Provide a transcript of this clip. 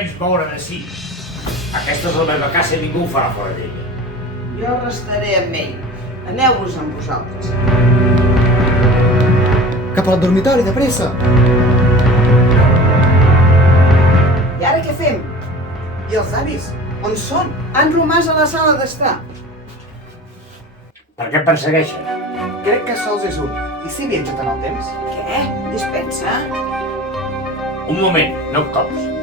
menys moure d'ací. Aquesta és la meva casa i ningú ho farà fora d'ella. Jo restaré amb ell. Aneu-vos amb vosaltres. Cap al dormitori, de pressa! I ara què fem? I els avis? On són? Han romàs a la sala d'estar. Per què et persegueixen? Crec que sols és un. I si viatja tant el temps? Què? Dispensa? Un moment, no et cops.